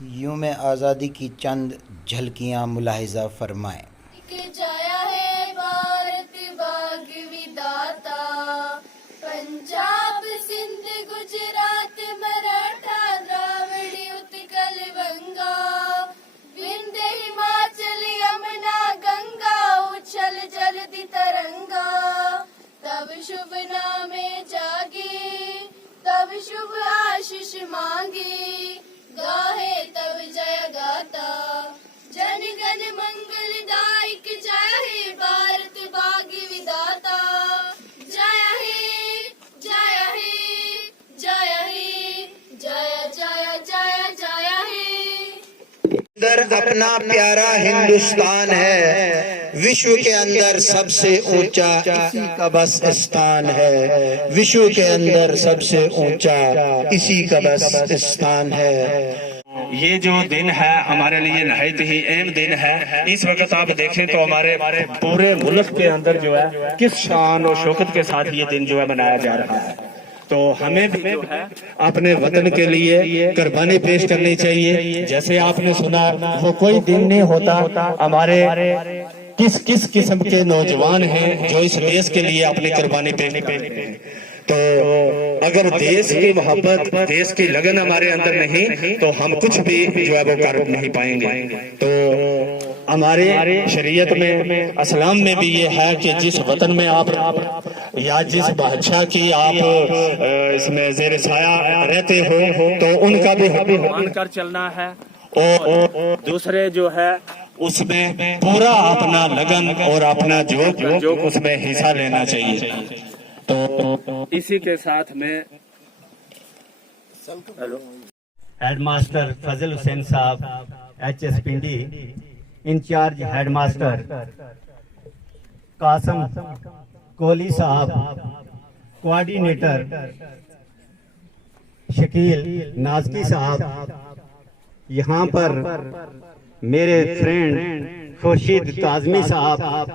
یوں میں آزادی کی چند جھلکیاں ملاحظہ فرمائیں۔ جایا ہے بھارت باغ وداتا، پنجاب سندھ گجرات مراٹھا دراوڑی اتکل بنگا، وندھیہ ہماچل یمنا گنگا، اچھل جلدی ترنگا، تب شبھ نامے جاگی، تب شبھ آشیش مانگی، گاہے تب جیا گاتا، جن گن منگل دائک جیا ہے بھارت باغ وداتا، جیا ہے جیا ہے جیا ہے جیا جیا جیا جیا ہے۔ اندر اپنا پیارا ہندوستان ہے، وشو کے اندر سب سے اونچا اسی کا بس استان ہے، وشو کے اندر سب سے اونچا اسی کا بس استان ہے۔ یہ جو دن ہے ہمارے لیے نہایت ہی اہم دن ہے۔ اس وقت آپ دیکھیں تو ہمارے پورے ملک کے اندر جو ہے کس شان اور شوکت کے ساتھ یہ دن جو ہے منایا جا رہا ہے، تو ہمیں بھی جو ہے اپنے وطن کے لیے قربانی پیش کرنی چاہیے۔ جیسے آپ نے سنا وہ کوئی دن نہیں ہوتا، ہمارے کس کس قسم کے نوجوان ہیں جو اس دیش کے لیے اپنی قربانی پیش کرتے ہیں۔ تو اگر دیش کی محبت، دیش کی لگن ہمارے اندر نہیں تو ہم کچھ بھی جو ہے وہ کر نہیں پائیں گے۔ تو ہمارے شریعت میں، اسلام میں بھی یہ ہے کہ جس وطن میں آپ یا جس بادشاہ کی آپ اس میں زیر سایہ رہتے ہو تو ان کا بھی حق مان کر چلنا ہے، اور دوسرے جو ہے اس میں پورا اپنا لگن اور اپنا جو اس میں حصہ لینا چاہیے۔ تو اسی کے ساتھ میں ہیڈ ماسٹر فضل حسین صاحب H S Pindi, incharge head master Qasim Kohli صاحب، کوآرڈینیٹر شکیل نازکی صاحب، یہاں پر میرے فرینڈ خورشید کاظمی صاحب،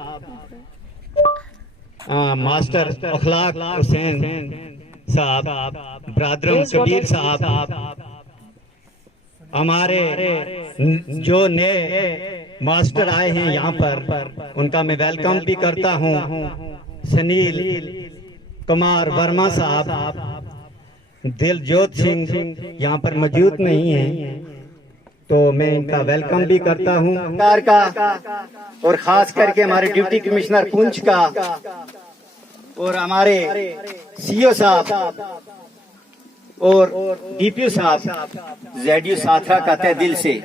ماسٹر اخلاق حسین صاحب، برادرم کبیر صاحب، ہمارے جو نئے ماسٹر آئے ہیں یہاں پر ان کا میں ویلکم بھی کرتا ہوں۔ سنیل کمار ورما صاحب، دل جوت سنگھ یہاں پر موجود نہیں ہیں تو میں ان کا ویلکم بھی کرتا ہوں، اور خاص کر کے ہمارے ڈپٹی کمشنر پونچھ کا اور ہمارے سی او صاحب اور ڈی پی او صاحب، زیڈ یو ساتھرا کا تہ دل سے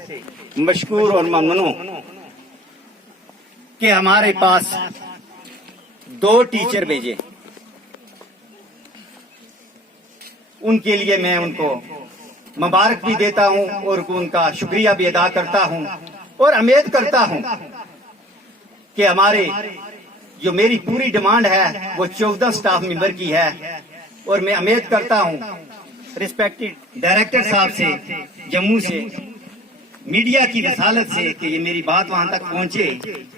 مشکور اور ممنون کہ ہمارے پاس 2 ٹیچر بھیجے، ان کے لیے میں ان کو مبارک بھی دیتا ہوں اور ان کا شکریہ بھی ادا کرتا ہوں، اور امید کرتا ہوں کہ ہمارے جو میری پوری ڈیمانڈ ہے وہ 14 سٹاف ممبر کی ہے، اور میں امید کرتا ہوں ریسپیکٹڈ ڈائریکٹر صاحب سے جموں سے، میڈیا کی رسالت سے کہ یہ میری بات وہاں تک پہنچے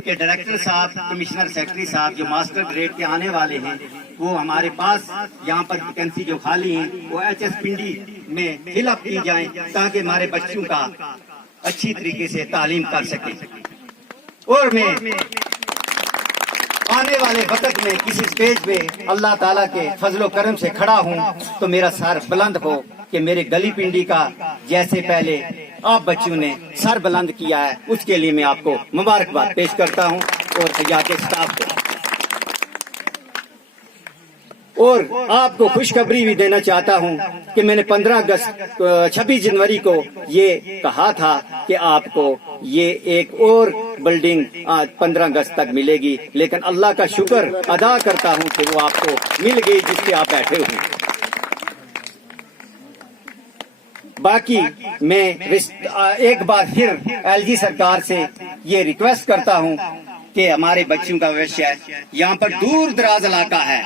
کہ ڈائریکٹر صاحب، کمشنر سیکرٹری صاحب جو ماسٹر گریڈ کے آنے والے ہیں وہ ہمارے پاس یہاں پر ویکینسی جو خالی ہیں وہ ایچ ایس پنڈی میں فل اپ کی جائیں تاکہ ہمارے بچوں کا اچھی طریقے سے تعلیم کر سکیں، اور میں آنے والے وقت میں کسی سٹیج پہ اللہ تعالیٰ کے فضل و کرم سے کھڑا ہوں تو میرا سر بلند ہو کہ میرے گلی پنڈی کا جیسے پہلے آپ بچوں نے سر بلند کیا ہے، اس کے لیے میں آپ کو مبارکباد پیش کرتا ہوں اور حیات اسٹاف کو، اور آپ کو خوشخبری بھی دینا چاہتا ہوں کہ میں نے 26 جنوری کو یہ کہا تھا کہ آپ کو یہ ایک اور بلڈنگ 15 اگست تک ملے گی، لیکن اللہ کا شکر ادا کرتا ہوں کہ وہ آپ کو مل گئی جس پہ آپ بیٹھے ہوئے۔ باقی میں ایک بار پھر ایل جی سرکار سے یہ ریکویسٹ کرتا ہوں کہ ہمارے بچوں کا بھوشیہ یہاں پر دور دراز علاقہ ہے،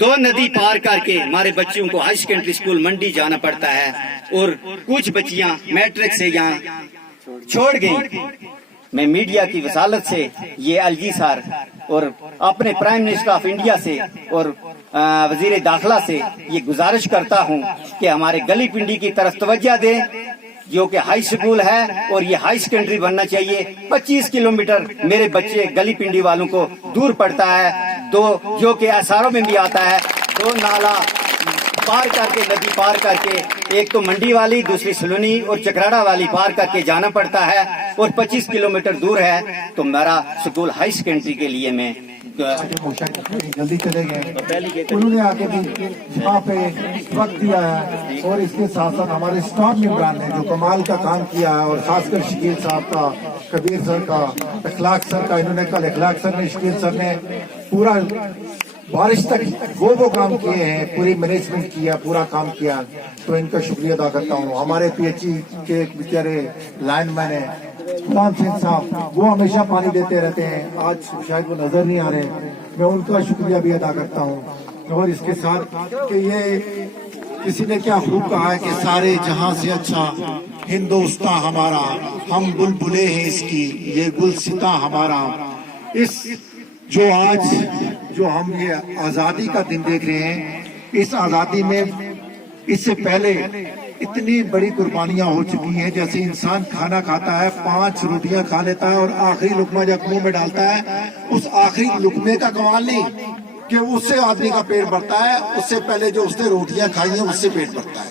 2 ندی پار کر کے ہمارے بچوں کو ہائی سیکنڈری اسکول منڈی جانا پڑتا ہے، اور کچھ بچیاں میٹرک سے یہاں چھوڑ گئی۔ میں میڈیا کی وسالت سے یہ ایل جی سر اور اپنے پرائم منسٹر آف انڈیا سے اور وزیر داخلہ سے یہ گزارش کرتا ہوں کہ ہمارے گلی پنڈی کی طرف توجہ دیں، جو کہ ہائی اسکول ہے اور یہ ہائی سیکنڈری بننا چاہیے. 25 کلومیٹر میرے بچے گلی پنڈی والوں کو دور پڑتا ہے, جو کہ اثاروں میں بھی آتا ہے. 2 نالا پار کر کے, ندی پار کر کے, ایک تو منڈی والی, دوسری سلونی اور چکراڑا والی پار کر کے جانا پڑتا ہے, اور 25 کلومیٹر دور ہے. تو میرا اسکول ہائی سیکنڈری کے لیے میں جلدی چلے گئے, انہوں نے آگے بھی یہاں پہ وقت دیا ہے, اور اس کے ساتھ ساتھ ہمارے اسٹاف ممبران نے جو کمال کا کام کیا ہے, اور خاص کر شکیل صاحب کا, کبیر سر کا, اخلاق سر کا. انہوں نے کل اخلاق سر نے, شکیل سر نے پورا بارش تک وہ کام کیے ہیں, پوری مینجمنٹ کیا, پورا کام کیا. تو ان کا شکریہ ادا کرتا ہوں. ہمارے پی ایچ ای کے بیچارے لائن مین ہیں غلام سنگھ صاحب, وہ ہمیشہ پانی دیتے رہتے ہیں, آج شاید وہ نظر نہیں آ رہے, میں ان کا شکریہ بھی ادا کرتا ہوں. اور اس کے ساتھ کہ یہ کسی نے کیا خوب کہا ہے کہ سارے جہاں سے اچھا ہندوستان ہمارا, ہم بلبلے ہیں اس کی, یہ گلستاں ہمارا. اس جو آج جو ہم یہ آزادی کا دن دیکھ رہے ہیں, اس آزادی میں اس سے پہلے اتنی بڑی قربانیاں ہو چکی ہیں. جیسے انسان کھانا کھاتا ہے, 5 روٹیاں کھا لیتا ہے, اور آخری لقمہ جب منہ میں ڈالتا ہے, اس آخری لقمے کا کمال نہیں کہ اس سے آدمی کا پیٹ بھرتا ہے, اس سے پہلے جو اس نے روٹیاں کھائی ہیں اس سے پیٹ بھرتا ہے.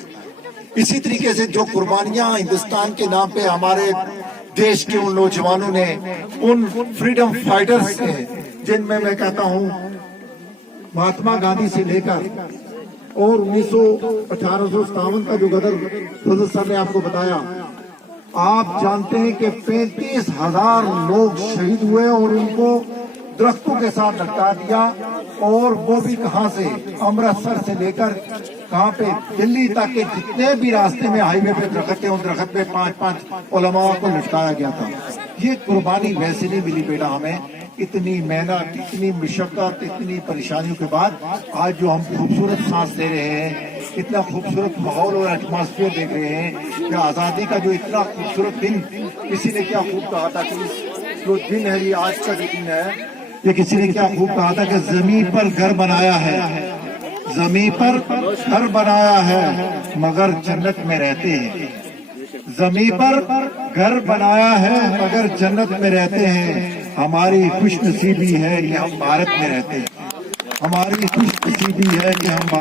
اسی طریقے سے جو قربانیاں ہندوستان کے نام پہ ہمارے دیش کے ان نوجوانوں نے, ان فریڈم فائٹرز نے, جن میں کہتا ہوں مہاتما گاندھی سے لے کر اور 1857 کا جو غدر فضل سر نے آپ کو بتایا, آپ جانتے ہیں کہ 35,000 لوگ شہید ہوئے, اور ان کو درختوں کے ساتھ لٹکا دیا. اور وہ بھی کہاں سے, امرتسر سے لے کر کہاں پہ, دلی تک کے جتنے بھی راستے میں ہائی وے پہ درخت تھے, ان درخت پہ 5 علماء کو لٹکایا گیا تھا. یہ قربانی ویسے نہیں ملی بیٹا ہمیں. اتنی محنت, اتنی مشقت, اتنی پریشانیوں کے بعد آج جو ہم خوبصورت سانس لے رہے ہیں, اتنا خوبصورت ماحول اور ایٹماسفیئر دیکھ رہے ہیں, کہ آزادی کا جو اتنا خوبصورت دن, کسی نے کیا خوب کہا تھا کہ جو دن ہے, یہ آج کا جو دن ہے, یہ کسی نے کیا خوب کہا تھا کہ زمین پر گھر بنایا ہے, زمین پر گھر بنایا ہے مگر جنت میں رہتے ہیں. زمین پر گھر بنایا ہے مگر جنت میں رہتے ہیں. ہماری خوش نصیبی ہے کہ ہم بھارت میں رہتے ہیں, ہماری خوش نصیبی ہے کہ ہم